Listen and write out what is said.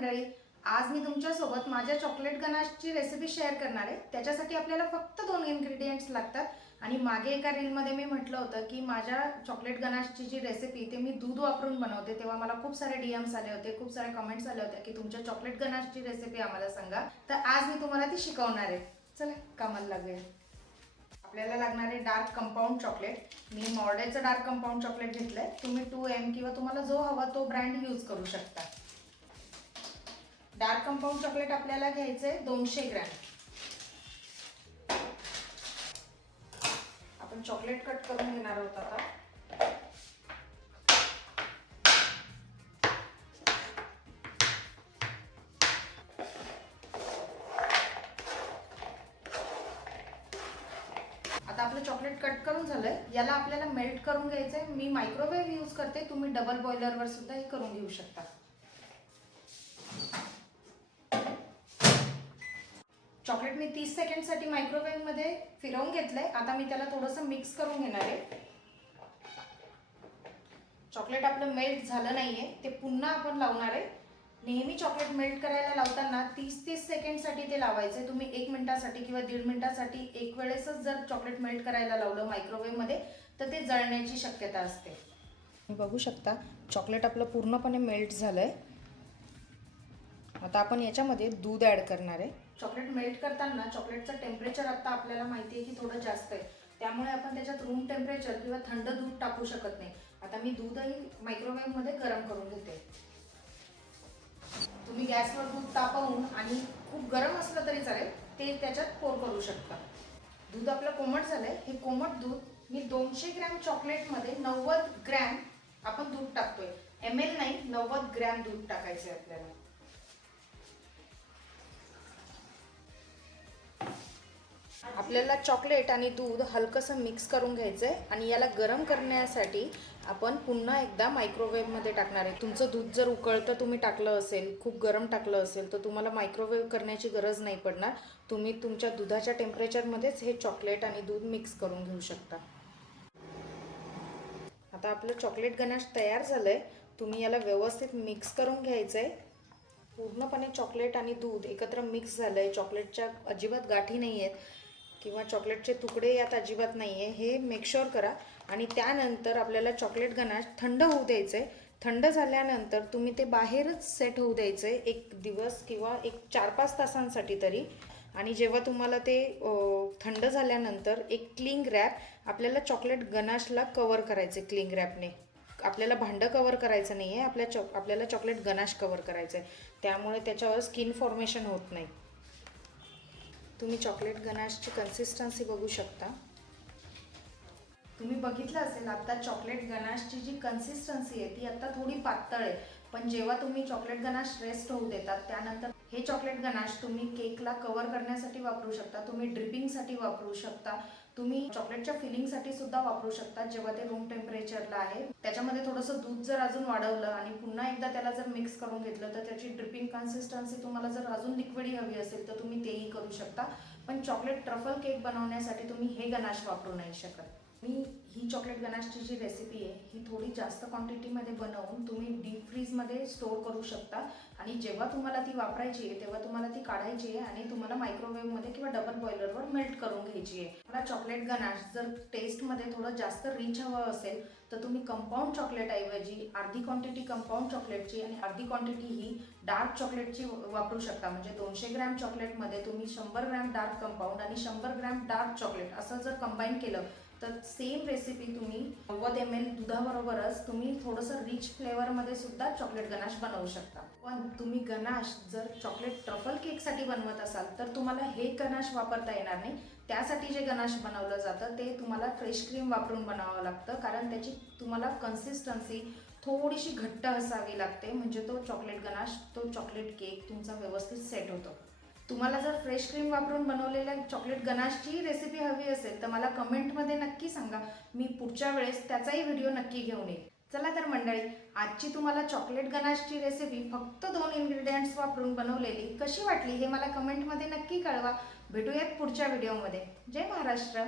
मंडळी आज मी तुमच्यासोबत माझ्या चॉकलेट गनाशची रेसिपी शेअर करणार आहे. त्याच्यासाठी आपल्याला फक्त दोन इन्ग्रेडियंट्स लागतात. आणि मागे एका रीलमध्ये मी म्हटलं होतं की माझ्या चॉकलेट गनाशची जी रेसिपी ते मी दूध वापरून बनवते. तेव्हा मला खूप सारे डीएम्स आले होते खूप सारे कमेंट्स आले होते की तुमच्या चॉकलेट गनाशची रेसिपी आम्हाला सांगा. तर आज मी तुम्हाला ती शिकवणार आहे. चला कामाला लागेल आपल्याला लागणारे डार्क कंपाऊंड चॉकलेट मी मॉर्डेचं डार्क कंपाऊंड चॉकलेट घेतलंय. तुम्ही टू एम किंवा तुम्हाला जो हवा तो ब्रँड यूज करू शकता. डार्क कंपाऊंड चॉकलेट आपल्याला घ्यायचं आहे दोनशे ग्रॅम. आपण चॉकलेट कट करून घेणार आहोत आता. आता आपलं चॉकलेट कट करून झालंय. याला आपल्याला मेल्ट करून घ्यायचंय. मी मायक्रोवेव्ह यूज करते. तुम्ही डबल बॉयलरवर सुद्धा हे करून घेऊ शकता. चॉकलेट मी तीस सेकंडसाठी मायक्रोवेव्हमध्ये फिरवून फिरवून घेतलंय. आता मी त्याला थोडंसं मिक्स करून घेणार आहे. चॉकलेट आपलं मेल्ट झालं नाही आहे ते पुन्हा आपण लावणार आहे. नेहमी चॉकलेट मेल्ट करायला लावताना तीस तीस सेकंडसाठी ते लावायचे तुम्ही एक मिनटासाठी किंवा दीड मिनटासाठी एक वेळेसच जर चॉकलेट मेल्ट करायला लावलं मायक्रोवेव्हमध्ये तर ते जळण्याची शक्यता असते. तुम्ही बघू शकता चॉकलेट आपलं पूर्णपणे मेल्ट झालंय. आता आपण याच्यामध्ये दूध ॲड करणार आहे. चॉकलेट मेल्ट करताना चॉकलेटचं टेम्परेचर आता आपल्याला माहिती आहे की थोडं जास्त आहे. त्यामुळे आपण त्याच्यात रूम टेम्परेचर किंवा थंड दूध टाकू शकत नाही. आता मी दूधही मायक्रोवेव्हमध्ये गरम करून घेते. तुम्ही गॅसवर दूध तापवून आणि खूप गरम असलं तरी चालेल ते त्याच्यात पोर करू शकता. दूध आपलं कोमट झालंय. हे कोमट दूध मी दोनशे ग्रॅम चॉकलेटमध्ये नव्वद ग्रॅम आपण दूध टाकतोय. एम एल नाही नव्वद ग्रॅम दूध टाकायचे आपल्याला. आपल्याला चॉकलेट आणि दूध हलकंसं मिक्स करून घ्यायचं आहे आणि याला गरम करण्यासाठी आपण पुन्हा एकदा मायक्रोवेव्हमध्ये टाकणार आहे. तुमचं दूध जर उकळतं तुम्ही टाकलं असेल खूप गरम टाकलं असेल तर तुम्हाला मायक्रोवेव्ह करण्याची गरज नाही पडणार. तुम्ही तुमच्या दुधाच्या टेम्परेचरमध्येच हे चॉकलेट आणि दूध मिक्स करून घेऊ शकता. आता आपलं चॉकलेट गणेश तयार झालं आहे तुम्ही याला व्यवस्थित मिक्स करून घ्यायचं आहे पूर्णपणे चॉकलेट आणि दूध एकत्र मिक्स झालं आहे चॉकलेटच्या अजिबात गाठी नाही आहेत किंवा चॉकलेटचे तुकडे यात अजिबात नाही आहे हे मेकशोर करा. आणि त्यानंतर आपल्याला चॉकलेट गनाश थंड होऊ द्यायचं आहे थंड झाल्यानंतर तुम्ही ते बाहेरच सेट होऊ द्यायचं आहे एक दिवस किंवा एक चार पाच तासांसाठी तरी. आणि जेव्हा तुम्हाला ते थंड झाल्यानंतर एक क्लिंग रॅप आपल्याला चॉकलेट गनाशला कवर करायचे क्लिंग रॅपने आपल्याला भांडं कवर करायचं नाही आहे आपल्या चॉक आपल्याला चॉकलेट गनाश कवर करायचं आहे त्यामुळे त्याच्यावर स्किन फॉर्मेशन होत नाही. तुम्ही चॉकलेट गनाशची कन्सिस्टन्सी बघू शकता. तुम्ही बघितलं असेल आता चॉकलेट गनाशची जी कन्सिस्टन्सी आहे ती आता थोडी पातळ आहे. पण जेव्हा तुम्ही चॉकलेट गनाश रेस्ट होऊ देतात त्यानंतर हे चॉकलेट गनाश तुम्ही केकला कव्हर करण्यासाठी वापरू शकता तुम्ही ड्रिपिंगसाठी वापरू शकता तुम्ही चॉकलेटच्या फिलिंगसाठी सुद्धा वापरू शकता जेव्हा ते रूम टेम्परेचरला आहे. त्याच्यामध्ये थोडंसं दूध जर अजून वाढवलं आणि पुन्हा एकदा त्याला जर मिक्स करून घेतलं तर त्याची ड्रिपिंग कन्सिस्टन्सी तुम्हाला जर अजून लिक्विडी हवी असेल तर तुम्ही तेही करू शकता. पण चॉकलेट ट्रफल केक बनवण्यासाठी तुम्ही हे गनाश वापरू नाही शकत. मी ही चॉकलेट गनाशची जी रेसिपी आहे ही थोडी जास्त क्वांटिटीमध्ये बनवून तुम्ही डीप फ्रीजमध्ये स्टोअर करू शकता. आणि जेव्हा तुम्हाला ती वापरायची आहे तेव्हा तुम्हाला ती काढायची आहे आणि तुम्हाला मायक्रोवेव्हमध्ये किंवा डबल बॉयलरवर मेल्ट करून घ्यायची आहे. मला चॉकलेट गनाश जर टेस्टमध्ये थोडं जास्त रिच हवं असेल तर तुम्ही कंपाऊंड चॉकलेटऐवजी अर्धी क्वांटिटी कंपाऊंड चॉकलेटची आणि अर्धी क्वांटिटी ही डार्क चॉकलेटची वापरू शकता. म्हणजे दोनशे ग्रॅम चॉकलेटमध्ये तुम्ही शंभर ग्रॅम डार्क कंपाऊंड आणि शंभर ग्रॅम डार्क चॉकलेट असं जर कंबाईन केलं तर सेम रेसिपी तुम्ही नव्वद एम एल दुधाबरोबरच तुम्ही थोडंसं रिच फ्लेवरमध्ये सुद्धा चॉकलेट गनाश बनवू शकता. पण तुम्ही गनाश जर चॉकलेट ट्रफल केकसाठी बनवत असाल तर तुम्हाला हे गनाश वापरता येणार नाही. त्यासाठी जे गनाश बनवलं जातं ते तुम्हाला फ्रेश क्रीम वापरून बनवावं लागतं. कारण त्याची तुम्हाला कन्सिस्टन्सी थोडीशी घट्ट असावी लागते. म्हणजे तो चॉकलेट गनाश तो चॉकलेट केक तुमचा व्यवस्थित सेट होतो. तुम्हाला जर फ्रेश क्रीम वापरून बनवलेल्या चॉकलेट गनाशची रेसिपी हवी असेल तर मला कमेंटमध्ये नक्की सांगा. मी पुढच्या वेळेस त्याचाही व्हिडिओ नक्की घेऊन येईल. चला तर मंडळी आजची तुम्हाला चॉकलेट गनाशची रेसिपी फक्त दोन इन्ग्रेडियंट्स वापरून बनवलेली कशी वाटली हे मला कमेंटमध्ये नक्की कळवा. भेटूयात पुढच्या व्हिडिओमध्ये जय महाराष्ट्र.